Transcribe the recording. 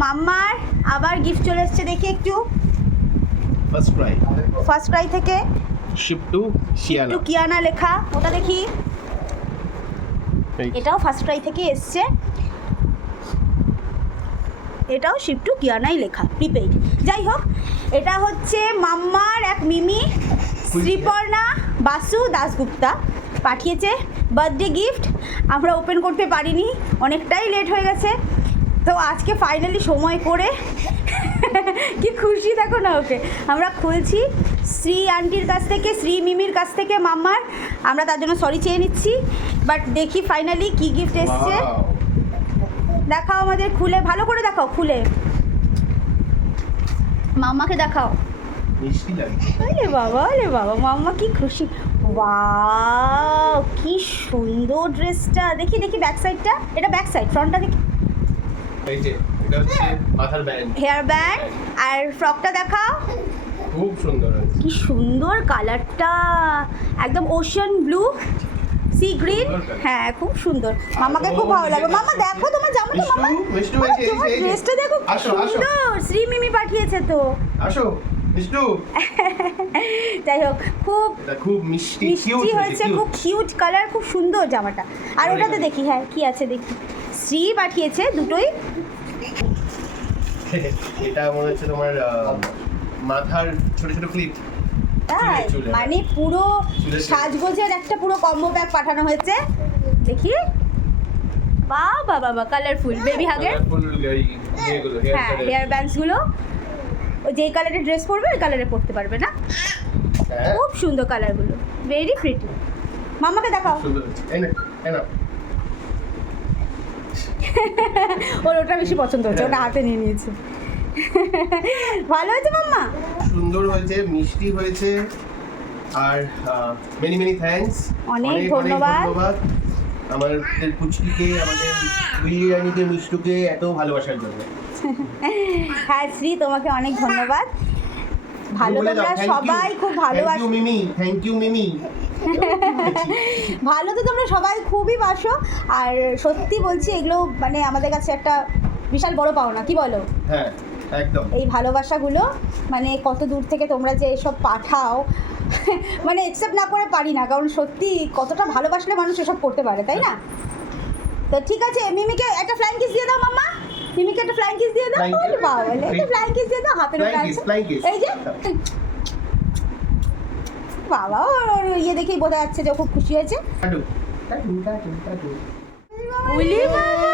মাম্মার আবার গিফট চলে এসছে, দেখি একটু। ফার্স্ট ক্রাই থেকে শিপ টু কিয়ানা লেখা, ওটা দেখি। এটাও ফার্স্ট ক্রাই থেকে এসছে, এটাও শিপ টু কিয়ানাই লেখা, প্রিপেইড। যাই হোক, এটা হচ্ছে মাম্মার এক মিমি শ্রীপর্ণা বাসু দাসগুপ্তা পাঠিয়েছে বার্থডে গিফট। আমরা ওপেন করতে পারিনি, অনেকটাই লেট হয়ে গেছে। তো আজকে ফাইনালি সময় করে কি খুশি দেখো না ওকে, আমরা খুলছি শ্রী আন্টির কাছ থেকে, শ্রী মিমির কাছ থেকে মাম্মার। আমরা তার জন্য সরি চেয়ে নিচ্ছি, বাট দেখি ফাইনালি কি গিফট এসছে। দেখাও আমাদের, খুলে ভালো করে দেখাও, খুলে মাম্মাকে দেখাও। আরে বাবা মাম্মা কি খুশি। ওয়াও কি সুন্দর ড্রেসটা, দেখি দেখি ব্যাক সাইডটা, এটা ব্যাক সাইড, ফ্রন্টটা দেখি। এই যে এটা হচ্ছে মাথার ব্যান্ড, হেয়ার ব্যান্ড। আর ফ্রকটা দেখাও, খুব সুন্দর আছে, কি সুন্দর কালারটা, একদম ওশান ব্লু সি গ্রিন। হ্যাঁ খুব সুন্দর, মামাকে খুব ভালো লাগবে। মামা দেখো তোমার জামাটা, মামা তোমার ড্রেসটা দেখো কি সুন্দর, শ্রী মিমি পাঠিয়েছে তো। আসো মিষ্টু। যাই হোক, খুব মিষ্টি হয়েছে, খুব কিউট কালার, খুব সুন্দর জামাটা। আর ওটাতে দেখি, হ্যাঁ কি আছে দেখি, শ্রী পাঠিয়েছে দুটোই। এটা মনে হচ্ছে তোমার মাথার ছোট ছোট ক্লিপ, তাই মানে পুরো সাজগোজের একটা পুরো কম্বো ব্যাগ পাঠানো হয়েছে। দেখি, বাবা কালারফুল বেবি হাগের, হ্যাঁ হেয়ার ব্যান্ডসগুলো ওই যেই কালারে ড্রেস পরবে ওই কালারে পরতে পারবে না। খুব সুন্দর কালারগুলো, ভেরি প্রিটি। মামাকে দেখাও, ওর ওটা বেশি পছন্দ হচ্ছে, ওটা হাতে নিয়ে নিয়েছে। ভালো হয়েছে মাম্মা, সুন্দর হয়েছে, মিষ্টি হয়েছে। আর মেনি মেনি থ্যাঙ্কস, অনেক ধন্যবাদ আমাদের পুচকিকে, আমাদের বিরিয়ানিকে, মিষ্টুকে এত ভালোবাসার জন্য। হ্যাঁ শ্রী, তোমাকে অনেক ধন্যবাদ। ভালো, তোমরা সবাই খুব ভালোবাসো মিমি, থ্যাংক ইউ মিমি। ভালো তো তোমরা সবাই খুবই বাসো। আর সত্যি বলছি, এগুলো মানে আমাদের কাছে একটা বিশাল বড় পাওনা, কি বলো? হ্যাঁ একদম, এই ভালোবাসাগুলো মানে কত দূর থেকে তোমরা যে এসব পাঠাও, মানে অ্যাকসেপ্ট না করে পারি না, কারণ সত্যি কতটা ভালোবাসলে মানুষ এসব করতে পারে, তাই না? তো ঠিক আছে, মিমিকে একটা ফ্লাইং কিস দিয়ে দাও মাম্মা, মিমিকে একটা ফ্লাইং কিস দিয়ে দাও। বাবা, একটা ফ্লাইং কিস দিয়ে দাও, হাতের উপরে আছে এই যে। বাবা, ওর ইয়ে দেখেই বোঝা যাচ্ছে যে ও খুব খুশি হয়েছে। উলি বাবা